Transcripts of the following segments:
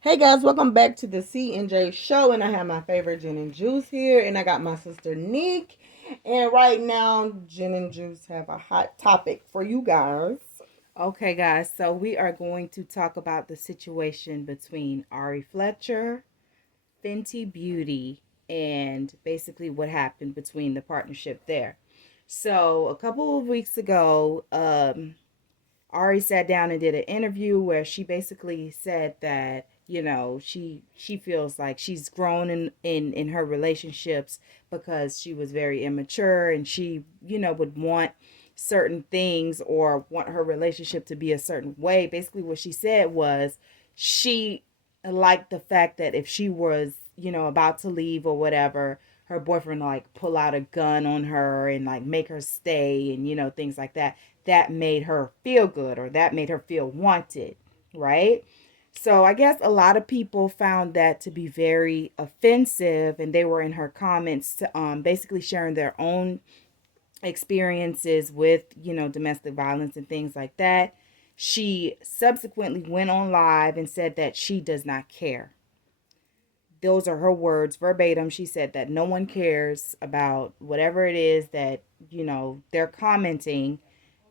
Hey guys, welcome back to the CNJSHOW, and I have my favorite Jen and Juice here, and I got my sister NEEK. And right now, Jen and Juice have a hot topic for you guys. Okay, guys, so we are going to talk about the situation between Ari Fletcher, Fenty Beauty, and basically what happened between the partnership there. So, a couple of weeks ago, Ari sat down and did an interview where she basically said that she feels like she's grown in her relationships because she was very immature and she would want certain things or want her relationship to be a certain way. Basically what she said was she liked the fact that if she was about to leave or whatever, her boyfriend like pull out a gun on her and like make her stay and things like that. That made her feel good or that made her feel wanted, right? So I guess a lot of people found that to be very offensive, and they were in her comments to, basically sharing their own experiences with domestic violence and things like that. She subsequently went on live and said that she does not care. Those are her words verbatim. She said that no one cares about whatever it is that they're commenting.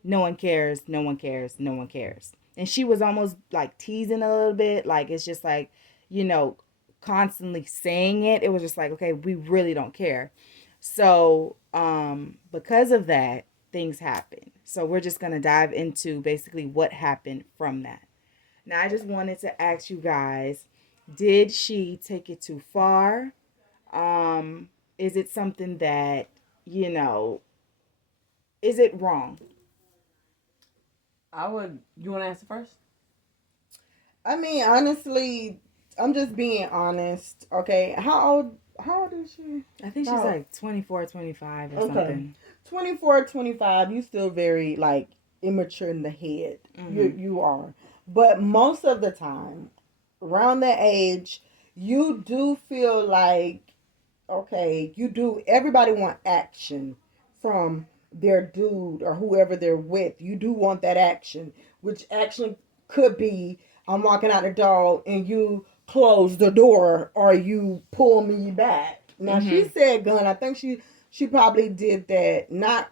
No one cares, no one cares, no one cares. And she was almost like teasing a little bit, like it's just like you know constantly saying it. It was just like, okay, we really don't care. So because of that, things happen. So we're just going to dive into basically what happened from that. Now I just wanted to ask you guys, did she take it too far? Is it something that you know is it wrong? I would. You want to answer first? I mean, honestly, I'm just being honest. Okay, How old is she? I think she's How? like 24, 25 or Okay, something. 24, 25. You still very like immature in the head. You Mm-hmm. you are, but most of the time, around that age, you do feel like okay, you do. Everybody want action from their dude or whoever they're with. You do want that action, which action could be I'm walking out the door and you close the door or you pull me back. Now she Mm-hmm. said gun. I think she probably did that. Not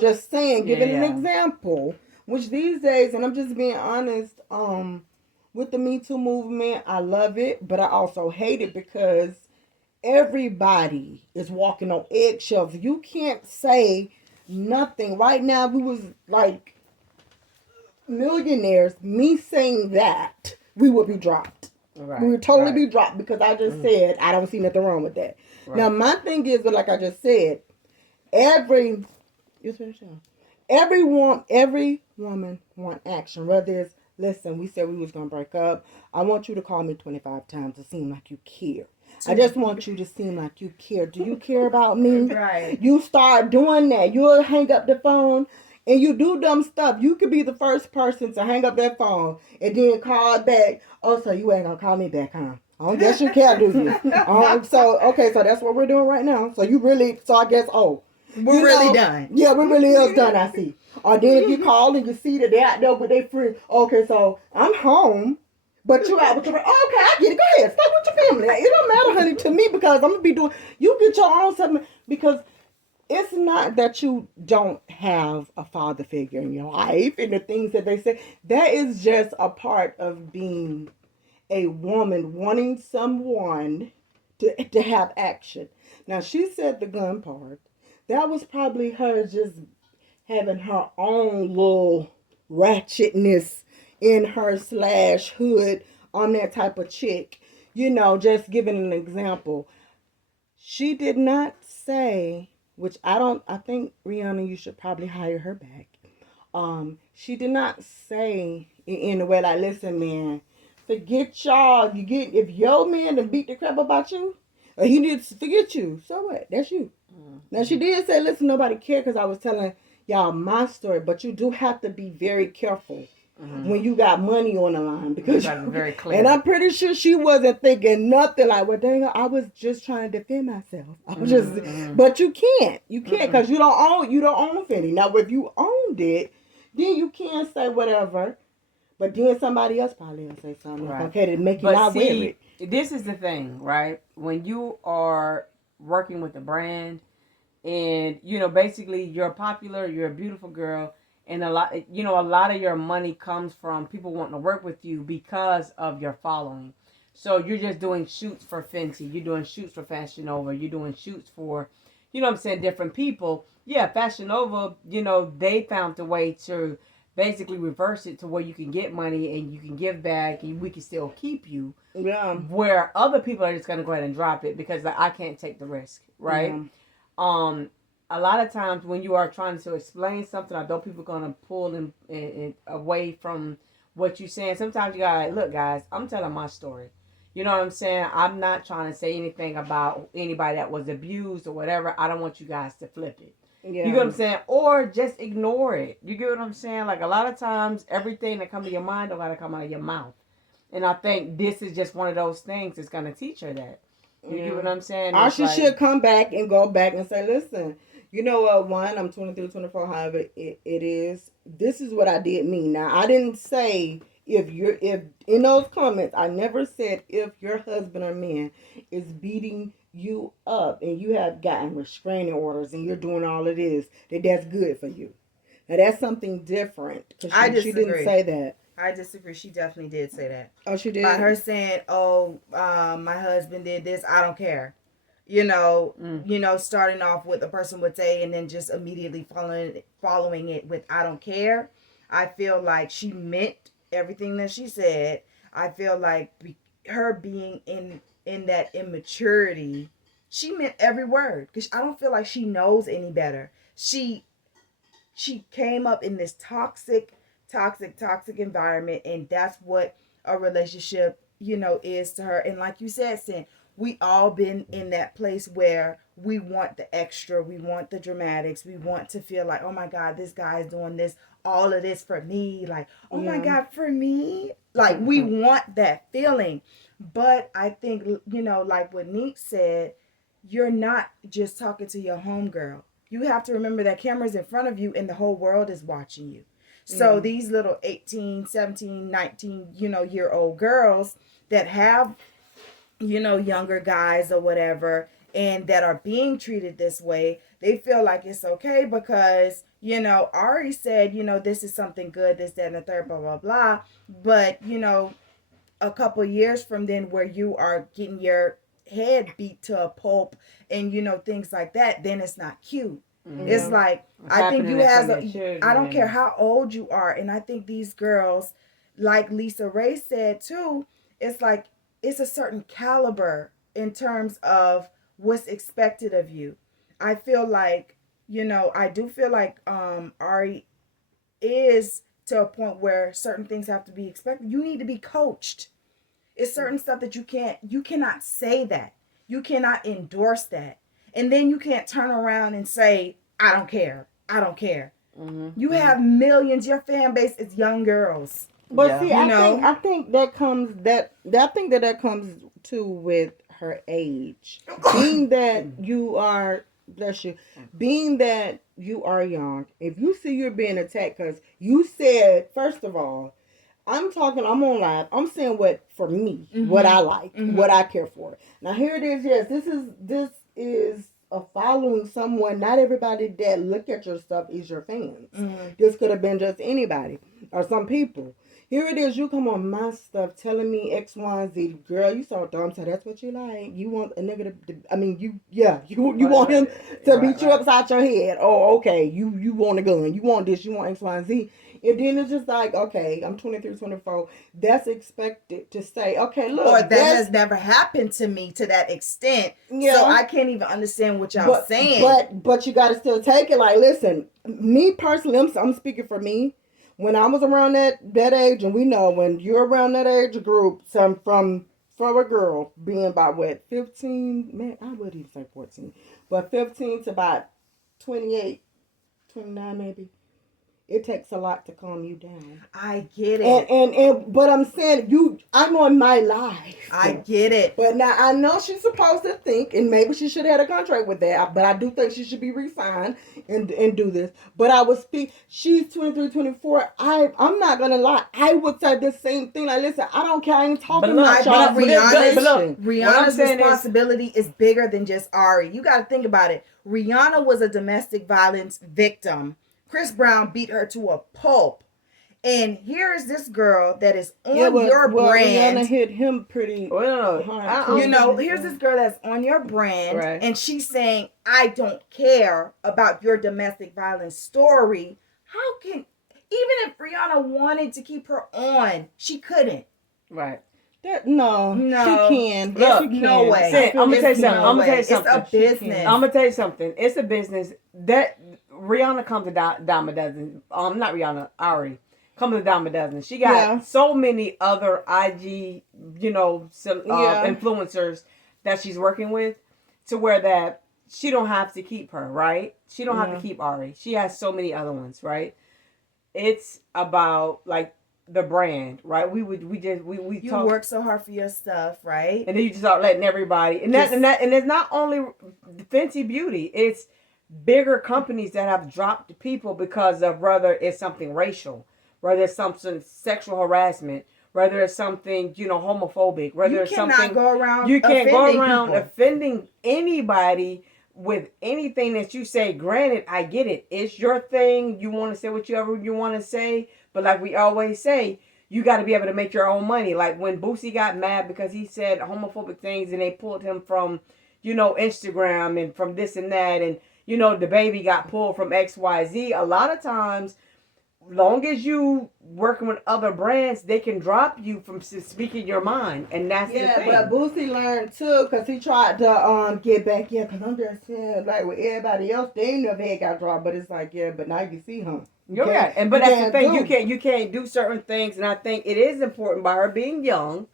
just saying, Yeah, giving an yeah. example. Which these days, and I'm just being honest, with the Me Too movement, I love it, but I also hate it because everybody is walking on eggshells. You can't say nothing. Right now, we was like millionaires. Me saying that, we would be dropped. We Right, would totally right, be dropped because I just mm, said I don't see nothing wrong with that. Now, right. my thing is, but like I just said, every you finish now. Every woman want action. Whether it's listen, we said we was gonna break up. I want you to call me 25 times to seem like you care. I just want you to seem like you care. Do you care about me? Right. You start doing that. You'll hang up the phone and you do dumb stuff. You could be the first person to hang up that phone and then call back. Oh, so you ain't gonna call me back, huh? I don't guess you care, do you? So okay, so that's what we're doing right now. So you really, so I guess, We're really done. yeah, we really is done. I see. Or then if you call and you see that they out there with their friends, okay, so I'm home, but you out with your friend. Oh, okay, I get it. Go ahead, stay with your family. It don't matter, honey, to me because I'm gonna be doing. You get your own something because it's not that you don't have a father figure in your life and the things that they say. That is just a part of being a woman wanting someone to have action. Now she said the gun part. That was probably her just having her own little ratchetness in her slash hood on that type of chick. Just giving an example. She did not say, which I think Rihanna, you should probably hire her back. She did not say in a way like, listen, man, forget y'all. You get if your man done beat the crap about you, or he needs to forget you. So what? That's you. Now she Mm-hmm. did say, listen, nobody cared because I was telling y'all my story, but you do have to be very careful Mm-hmm. when you got money on the line You because got to be very and clear. I'm pretty sure she wasn't thinking nothing like, well, dang, I was just trying to defend myself. I was just, Mm-hmm. Mm-hmm. but you can't Mm-mm. because you don't own Fenty. Now, if you owned it, then you can say whatever. But then somebody else probably will say something. Right. Okay, to make you But not wear see, it. this is the thing, right? When you are working with a brand and basically you're popular, you're a beautiful girl, and a lot of your money comes from people wanting to work with you because of your following. So you're just doing shoots for Fenty, you're doing shoots for Fashion Nova, you're doing shoots for what I'm saying, different people. Yeah, Fashion Nova, they found a way to basically reverse it to where you can get money and you can give back and we can still keep you. Yeah. Where other people are just gonna go ahead and drop it because like, I can't take the risk, right? Yeah. A lot of times when you are trying to explain something, I know people gonna pull in away from what you're saying. Sometimes you gotta look, guys. I'm telling my story. You know what I'm saying? I'm not trying to say anything about anybody that was abused or whatever. I don't want you guys to flip it. Yeah. You get what I'm saying? Or just ignore it. You get what I'm saying? Like a lot of times, everything that comes to your mind don't gotta come out of your mouth. And I think this is just one of those things that's gonna teach her that. You get what I'm saying? Or It's she should come back and go back and say, listen, you know what, one, I'm 23, 24, however it is. This is what I did mean. Now, I didn't say if in those comments, I never said if your husband or man is beating you up and you have gotten restraining orders and you're doing all of this, that's good for you. Now, that's something different. Because she didn't say that. I disagree. She definitely did say that. Oh, she did? By her saying, my husband did this, I don't care. Starting off with a person would say and then just immediately following it with I don't care. I feel like she meant everything that she said. I feel like her being in that immaturity, she meant every word because I don't feel like she knows any better. She came up in this toxic environment, and that's what a relationship is to her. And like you said, Sin, we all been in that place where we want the extra, we want the dramatics, we want to feel like, oh my god, this guy is doing this, all of this for me, like, oh my god, for me, like we want that feeling. But I think like what NEEK said, you're not just talking to your homegirl. You have to remember that camera's in front of you and the whole world is watching you. So these little 18, 17, 19, year old girls that have, younger guys or whatever, and that are being treated this way, they feel like it's okay because, Ari said, this is something good, this, that, and the third, blah, blah, blah. But, a couple years from then where you are getting your head beat to a pulp and, things like that, then it's not cute. Mm-hmm. It's like, I think you I don't care how old you are. And I think these girls, like Lisa Ray said too, it's like, it's a certain caliber in terms of what's expected of you. I feel like, I do feel like Ari is to a point where certain things have to be expected. You need to be coached. It's certain stuff that you cannot say that. You cannot endorse that. And then you can't turn around and say, I don't care. I don't care. Mm-hmm. You have millions. Your fan base is young girls. But see, I think that comes too with her age. Being that you are, bless you, being that you are young, if you see you're being attacked, because you said, first of all, I'm on live, I'm saying what, for me, what I like, what I care for. Now here it is, yes, this is a following someone. Not everybody that look at your stuff is your fans. This could have been just anybody or some people. Here it is, you come on my stuff telling me X, Y, and Z. Girl, you so dumb, so that's what you like. You want a nigga you want him to beat you upside your head. Oh, okay, you want a gun. You want this, you want X, Y, and Z. And then it's just like, okay, I'm 23, 24. That's expected to say, okay, look. Or that has never happened to me to that extent. Yeah. So I can't even understand what y'all saying. But you got to still take it. Like, listen, me personally, I'm speaking for me. When I was around that age, and we know when you're around that age group, from a girl being about, 15, man, I wouldn't even say 14, but 15 to about 28, 29 maybe. it takes a lot to calm you down. I get it. And but I'm saying I'm on my life. I get it. But now I know she's supposed to think, and maybe she should have had a contract with that. But I do think she should be re-signed and do this. But I would speak. She's 23, 24. I'm not gonna lie. I would say the same thing. Like, listen, I don't care. I ain't talking about y'all. Rihanna's responsibility is bigger than just Ari. You got to think about it. Rihanna was a domestic violence victim. Chris Brown beat her to a pulp. And here is this girl that is on your brand. Rihanna hit him pretty hard. Here's this girl that's on your brand. Right. And she's saying, I don't care about your domestic violence story. How can, even if Rihanna wanted to keep her on, she couldn't. Right. No, she can. Look, no way. I'm gonna tell you something. It's a business. I'm gonna tell you something. It's a business. That Rihanna comes to dime a dozen. Not Rihanna, Ari comes to dime a dozen. She got so many other IG, influencers that she's working with, to where that she don't have to keep her. Right? She don't have to keep Ari. She has so many other ones. Right? It's about like the brand, right? We you work so hard for your stuff, right? And then you just start letting everybody, and it's not only Fenty Beauty, it's bigger companies that have dropped people because of whether it's something racial, whether it's something sexual harassment, whether it's something homophobic, whether it's something you can't go around offending anybody with anything that you say. Granted, I get it. It's your thing. You want to say whatever you want to say. But like we always say, you got to be able to make your own money. Like when Boosie got mad because he said homophobic things and they pulled him from, Instagram and from this and that. And, the baby got pulled from XYZ. A lot of times, long as you working with other brands, they can drop you from speaking your mind. And that's the thing. Yeah, but Boosie learned too, because he tried to get back. Yeah, because I'm just saying, like with everybody else, they never had got dropped. But it's like, but now you see him. You're right. But that's the thing. You can't do certain things. And I think it is important by her being young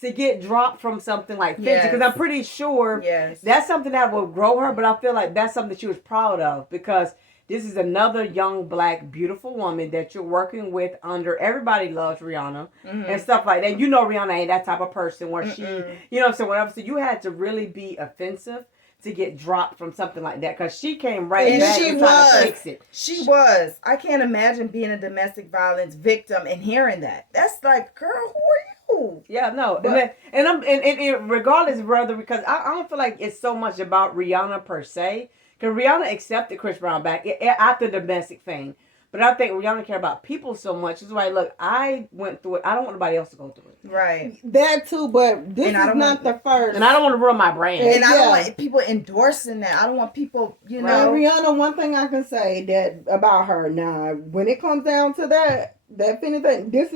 to get dropped from something like Fenty. Because I'm pretty sure that's something that will grow her. But I feel like that's something that she was proud of, because this is another young, black, beautiful woman that you're working with under. Everybody loves Rihanna and stuff like that. Rihanna ain't that type of person where she, whatever. So you had to really be offensive to get dropped from something like that, because she came back and tried to fix it. She was. I can't imagine being a domestic violence victim and hearing that. That's like, girl, who are you? Yeah, no, and regardless, brother, because I don't feel like it's so much about Rihanna per se, because Rihanna accepted Chris Brown back after the domestic thing. But I think Rihanna care about people so much. It's like, look, I went through it. I don't want nobody else to go through it. Right. That too, but this is not the first. And I don't want to ruin my brand. And I don't want people endorsing that. I don't want people, And Rihanna, one thing I can say that about her now, when it comes down to that Fenty thing, this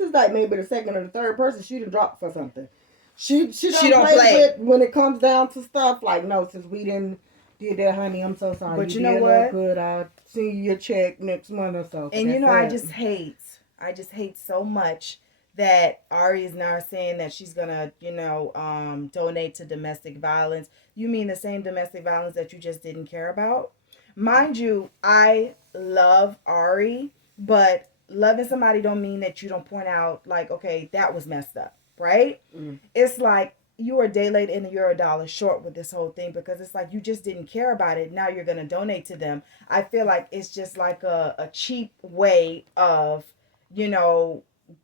is like maybe the second or the third person she done dropped for something. She don't play with when it comes down to stuff like, no, since we didn't did that, honey, I'm so sorry. But you know what? Good. I'll see your check next month or so. And I just hate so much that Ari is now saying that she's gonna, donate to domestic violence. You mean the same domestic violence that you just didn't care about? Mind you, I love Ari, but loving somebody don't mean that you don't point out like, okay, that was messed up, right? It's like, you are a day late and you're $1 short with this whole thing, because it's like you just didn't care about it. Now you're going to donate to them. I feel like it's just like a cheap way of,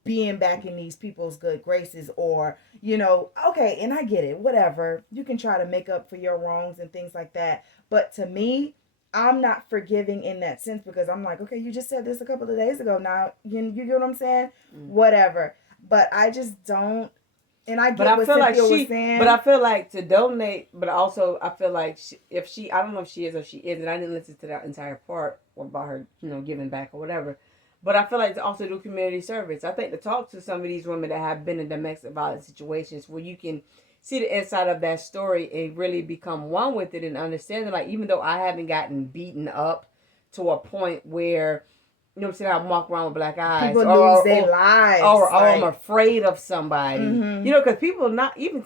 being back in these people's good graces, or, okay, and I get it, whatever. You can try to make up for your wrongs and things like that. But to me, I'm not forgiving in that sense, because I'm like, okay, you just said this a couple of days ago. Now, you get what I'm saying? Whatever. But I just don't. And I get what Cynthia was saying. But I feel like to donate, but also I feel like if she, I don't know if she is or she isn't. I didn't listen to that entire part about her, giving back or whatever. But I feel like to also do community service. I think to talk to some of these women that have been in domestic violence situations, where you can see the inside of that story and really become one with it and understand that, like, even though I haven't gotten beaten up to a point where, I walk around with black eyes. People lose their lives. Or I'm afraid of somebody. Because people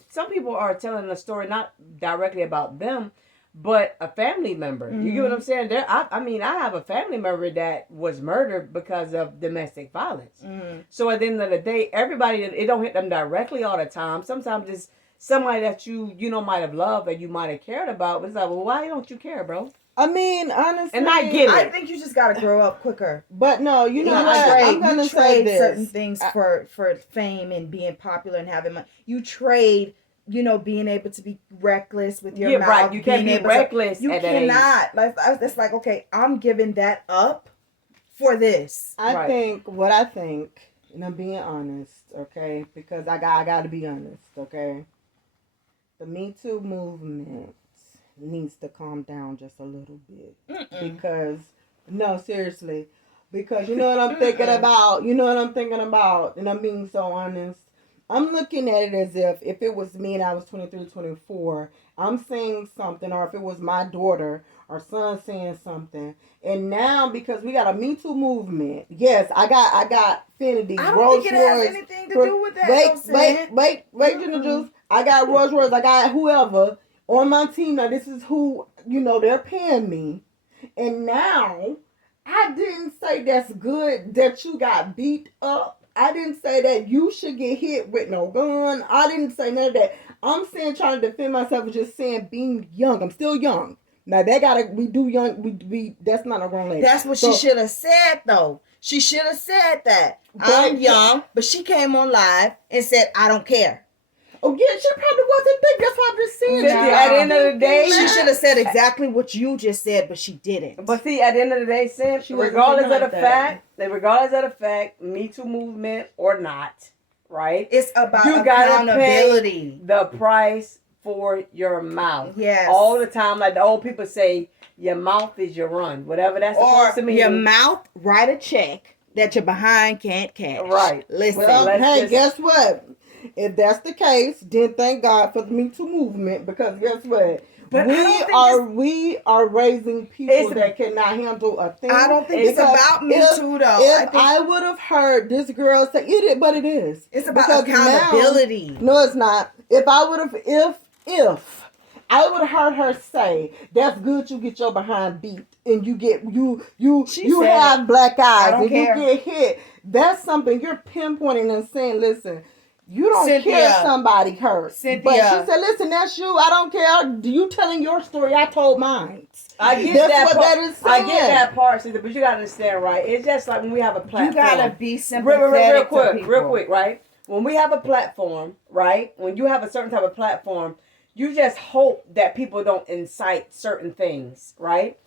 some people are telling a story not directly about them, but a family member. You get what I'm saying? I mean, I have a family member that was murdered because of domestic violence. So at the end of the day, everybody, it don't hit them directly all the time. Sometimes it's somebody that you might have loved or you might have cared about. But it's like, well, why don't you care, bro? I mean, honestly, and I get it. I think you just gotta grow up quicker. But no, you know what? I'm gonna say this. Certain things for fame and being popular and having money. You trade, being able to be reckless with your mouth. Right. You can't be reckless. You cannot. That's like, okay, I'm giving that up for this. I think, and I'm being honest, okay, because I got to be honest, okay. The Me Too movement needs to calm down just a little bit. Because no, seriously, because you know what I'm thinking about, and I'm being so honest. I'm looking at it as if it was me and I was 23, 24, I'm saying something, or if it was my daughter or son saying something, and now because we got a Me Too movement, yes, I got Fenty, I don't think it has anything to do with that. Wait, Ginger Juice. I got Rolls Royce, I got whoever on my team. Now this is who they're paying me, and now I didn't say that's good that you got beat up. I didn't say that you should get hit with no gun. I didn't say none of that. I'm saying trying to defend myself and just saying being young. I'm still young. Now we do young. We that's not a grown lady. That's what she should have said though. She should have said that. I'm young, but she came on live and said I don't care. Oh yeah, she probably wasn't thinking. That's what I'm just saying. At the end of the day, she should have said exactly what you just said, but she didn't. But see, at the end of the day, Sam, regardless of the fact, Me Too movement or not, right? It's about you accountability. Gotta pay the price for your mouth. Yes. All the time, like the old people say, your mouth is your run. Whatever that's supposed to mean. Your mouth, write a check that your behind can't cash. Right. Listen. Well, guess what? If that's the case, then thank God for the Me Too movement, because guess what? But we are raising people that cannot handle a thing. I don't think it's about Me Too though. If I would have heard this girl say it, but it is. It's about accountability. No, it's not. If I would have, if I would have heard her say, "That's good. You get your behind beat, and you get you have black eyes, and you get hit." That's something you're pinpointing and saying. Listen. You don't care if somebody hurt. But she said, listen, that's you. I don't care. You telling your story. I told mine. I get that part. I get that part, sister, but you got to understand, right? It's just like when we have a platform. You got to be sympathetic real quick, right? When we have a platform, right? When you have a certain type of platform, you just hope that people don't incite certain things, right?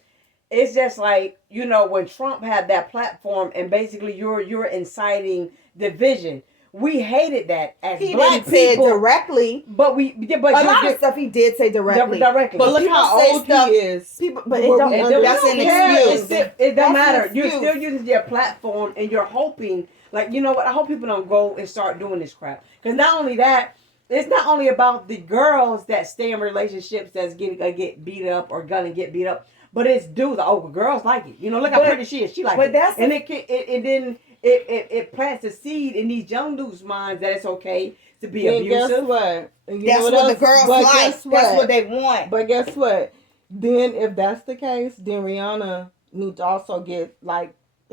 It's just like, when Trump had that platform and basically you're inciting division. We hated that as he black didn't people. Say it directly, but a lot of stuff he did say directly. But look how old he is. But that's an excuse. It doesn't matter. You're still using your platform, and you're hoping, like, you know what? I hope people don't go and start doing this crap. Because not only that, it's not only about the girls that stay in relationships that's get beat up or gonna get beat up, but it's dudes. Oh, girls like it. Look how pretty she is. She like it. And it plants a seed in these young dudes' minds that it's okay to be abusive. Guess what? That's what the girls like. That's what they want. But guess what? Then if that's the case, then Rihanna needs to also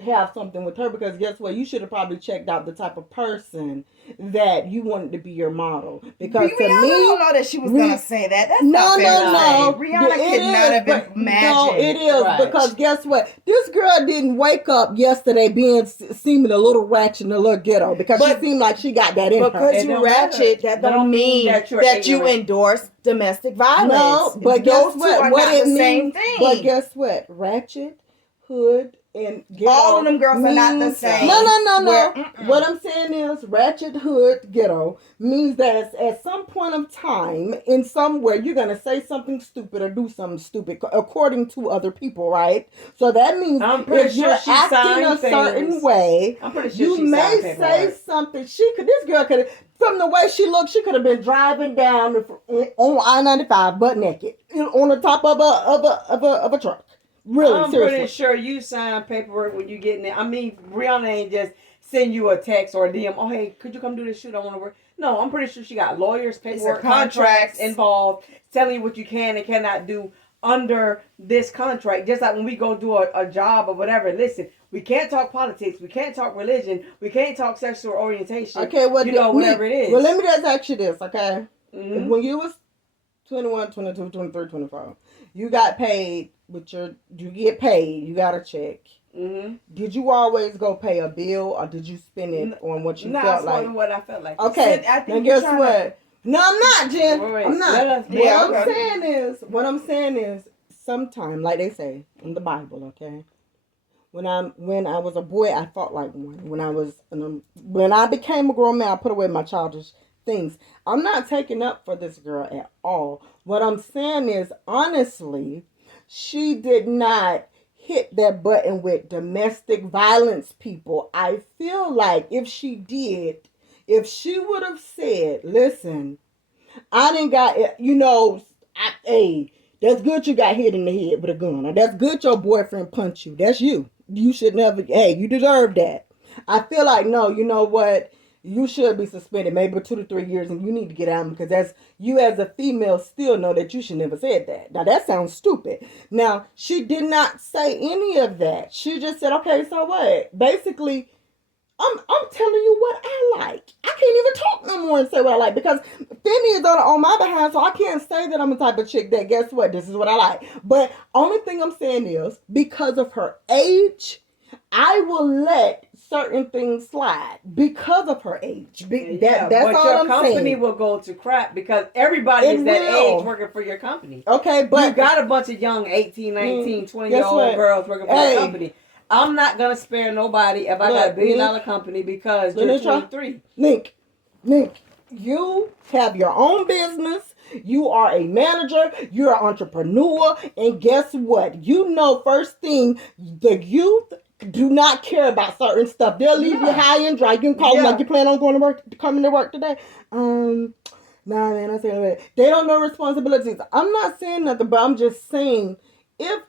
have something with her, because guess what? You should have probably checked out the type of person that you wanted to be your model. Because to me, I don't know that she was gonna say that. That's no. Rihanna could not have imagined. No, it is because guess what? This girl didn't wake up yesterday seeming a little ratchet and a little ghetto, because she seemed like she got that in her. Because you ratchet, that don't mean that you endorse domestic violence. No, but guess what? What it means? But guess what? Ratchet, hood, and ghetto, all of them girls are not the same. No. What I'm saying is, ratchet, hood, ghetto means that at some point of time, in somewhere, you're gonna say something stupid or do something stupid according to other people, right? So that means if you're acting a certain way, you may say something. This girl could, from the way she looked, she could have been driving down on I-95 butt naked on the top of a truck. Really, I'm seriously. pretty sure you sign paperwork when you get in there. I mean, Rihanna ain't just send you a text or a DM. Oh, hey, could you come do this shoot? I want to work. No, I'm pretty sure she got lawyers, paperwork, contracts involved, telling you what you can and cannot do. under this contract. Just like when we go do a job or whatever. Listen, we can't talk politics. We can't talk religion. We can't talk sexual orientation. Okay, well, whatever it is. Well, let me just ask you this, okay? Mm-hmm. When you was 21, 22, 23, 24, you got paid you get paid, you got a check. Mm-hmm. Did you always go pay a bill, or did you spend it on what you felt like? What I felt like. Okay, now guess what? No, I'm not, Jen. Wait. I'm not. What I'm saying is, sometime, like they say in the Bible, okay? When I was a boy, I felt like one. When I became a grown man, I put away my childish things. I'm not taking up for this girl at all. What I'm saying is, honestly, she did not hit that button with domestic violence people. I feel like if she would have said, listen, I didn't got, hey, that's good you got hit in the head with a gun. Or that's good your boyfriend punched you. That's you. You should never, you deserve that. I feel like, no, you know what? You should be suspended maybe 2 to 3 years, and you need to get out, because as a female still know that you should never said that. Now that sounds stupid. Now she did not say any of that. She just said, okay, so what? Basically, I'm telling you what I like. I can't even talk no more and say what I like, because Fenty is on my behalf, so I can't say that I'm the type of chick that, guess what, this is what I like. But only thing I'm saying is, because of her age, I will let certain things slide because of her age. That's all I'm saying. But your company will go to crap because everybody is that age working for your company. Okay, but you got a bunch of young 18, 19, 20-year-old girls working for your company. I'm not going to spare nobody if I got a $1 billion company because you're 23. NEEK, you have your own business. You are a manager. You're an entrepreneur. And guess what? You know, first thing, the youth do not care about certain stuff. They'll leave you high and dry. You can call them like you plan on coming to work today. Nah, man, I say they don't know responsibilities. I'm not saying nothing, but I'm just saying, if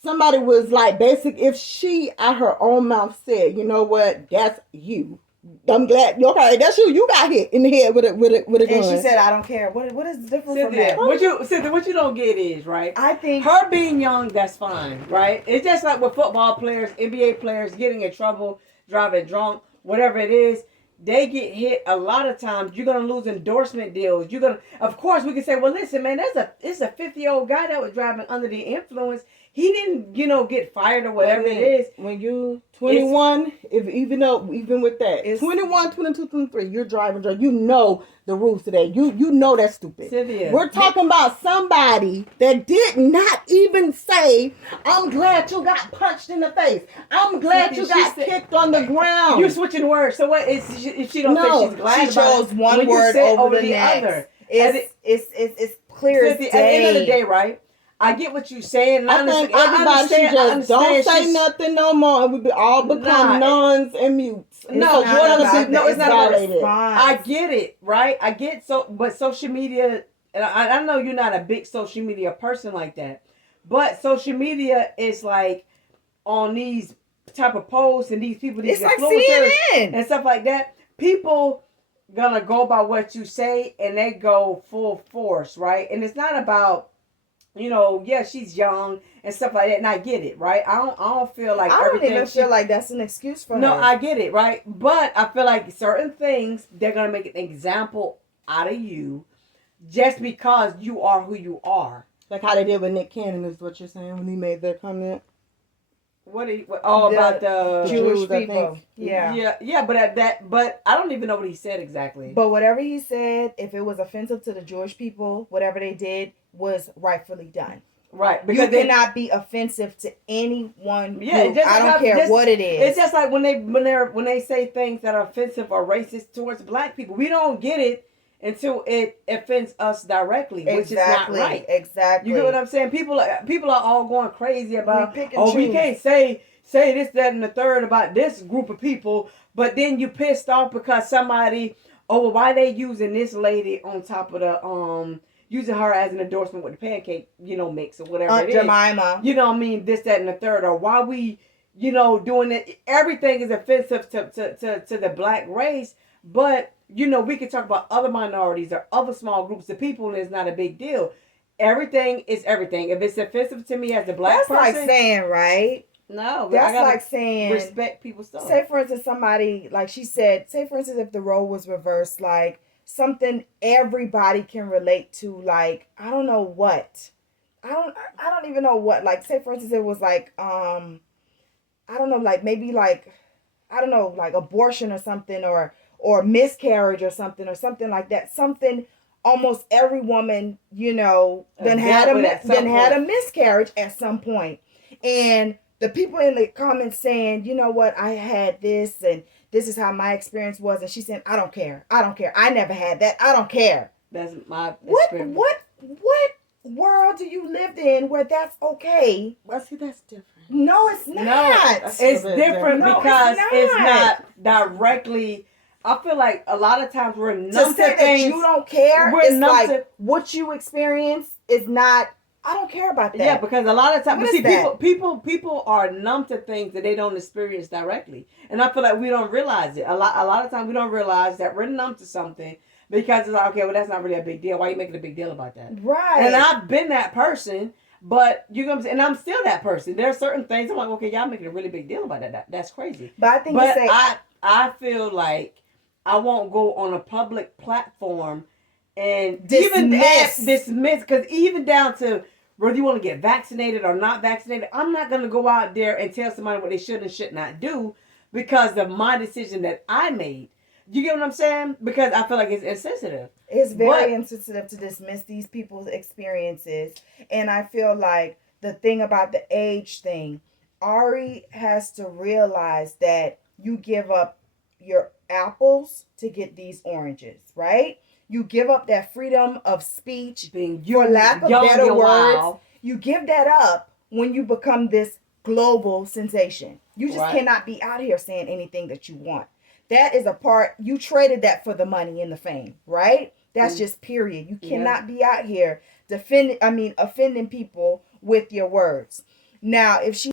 somebody was like, if she out her own mouth said, you know what, that's you. I'm glad. Okay, that's you. You got hit in the head with a gun. And she said, "I don't care." What is the difference from that? What you don't get is, right? I think her being young, that's fine, right? It's just like with football players, NBA players getting in trouble, driving drunk, whatever it is. They get hit a lot of times. You're gonna lose endorsement deals. Of course, we can say, well, listen, man, it's a 50-year-old guy that was driving under the influence. He didn't, get fired or whatever it is. When you 21, even with that, 21, 22, 23, you're driving drunk. You know the rules today. You know that's stupid. Cynthia, we're talking about somebody that did not even say, I'm glad you got punched in the face. I'm glad you got kicked on the ground. You're switching words. So what is if she don't think she's glad she chose one word over the next. Other. It's clear as day. At the end of the day, right? I get what you're saying. I think everybody should just don't say nothing no more, and we all become nuns and mutes. No, it's not about response. I get it, right? I get but social media, and I know you're not a big social media person like that, but social media is like on these type of posts and these people, these influencers like CNN and stuff like that. People gonna go by what you say, and they go full force, right? And it's not about, she's young and stuff like that, and I get it, right? I don't feel like I don't even feel like that's an excuse for her. No, I get it, right? But I feel like certain things, they're gonna make an example out of you just because you are who you are. Like how they did with Nick Cannon, is what you're saying, when he made that comment. About the Jewish people. Yeah, but I don't even know what he said exactly. But whatever he said, if it was offensive to the Jewish people, whatever they did was rightfully done. Right, because you cannot be offensive to anyone. Yeah, I don't care what it is. It's just like when they say things that are offensive or racist towards black people, we don't get it until it offends us directly, which is not right. Exactly. You get what I'm saying? People are all going crazy about, we can't say this, that, and the third about this group of people, but then you pissed off because somebody, why they using this lady on top of the using her as an endorsement with the pancake, mix or whatever it is. Jemima. You know what I mean? This, that, and the third, or why we, doing it. Everything is offensive to the black race, but we can talk about other minorities or other small groups of people, and it's not a big deal. everything is everything. If it's offensive to me as a black That's person, like saying, right? no, I That's gotta like saying, respect people's stuff. say for instance, somebody, like she said, say for instance, if the role was reversed, like something everybody can relate to, like, I don't know what. I don't even know what, like, say for instance, it was like, I don't know, like maybe like, I don't know, like abortion or something, or miscarriage or something like that. Something almost every woman, you know, then had a miscarriage at some point. And the people in the comments saying, you know what, I had this and this is how my experience was, and she said, I don't care. I never had that. I don't care. That's my experience. What world do you live in where that's okay? Well, see, that's different. No, it's not. No, it's different No, because it's not directly. I feel like a lot of times we're numb to say to things. that you don't care. We're It's numb like to, what you experience is not. I don't care about that. yeah, because a lot of times, What see, is that? people are numb to things that they don't experience directly, and I feel like we don't realize it. A lot of times we don't realize that we're numb to something because it's like, okay, well, that's not really a big deal. Why are you making a big deal about that? Right. And I've been that person. But you know what I'm saying? And I'm still that person. There are certain things I'm like, okay, y'all making a really big deal about that. That's crazy. But I think I feel like I won't go on a public platform and dismiss because even down to whether you want to get vaccinated or not vaccinated, I'm not gonna go out there and tell somebody what they should and should not do because of my decision that I made. You get what I'm saying? Because I feel like it's insensitive. It's very insensitive to dismiss these people's experiences. And I feel like the thing about the age thing, Ari has to realize that you give up your apples to get these oranges, right? You give up that freedom of speech, for lack of better words. You give that up when you become this global sensation. You just cannot be out here saying anything that you want. That is a part, you traded that for the money and the fame, right? That's just period. You cannot be out here offending people with your words. Now, if she